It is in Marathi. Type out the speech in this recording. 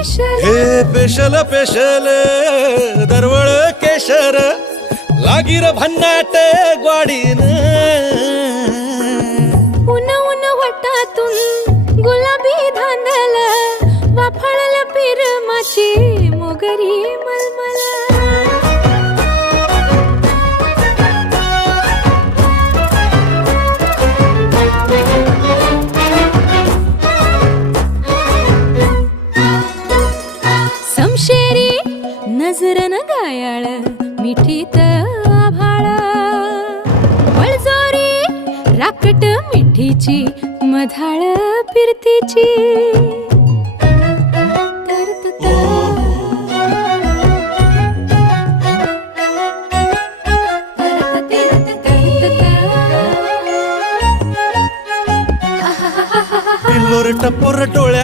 हे पेशल पेशल दरवळ केशर लागीर भन्नाट ग्वाडीन उन उन वटातून गुलाबी धांदल वाफाळल पिरमाची मोगरी मलमल समशेरी नजरन गायाळ मिठीत आभाळ वळजोरी राकट मिठीची मधाळ फिरतीची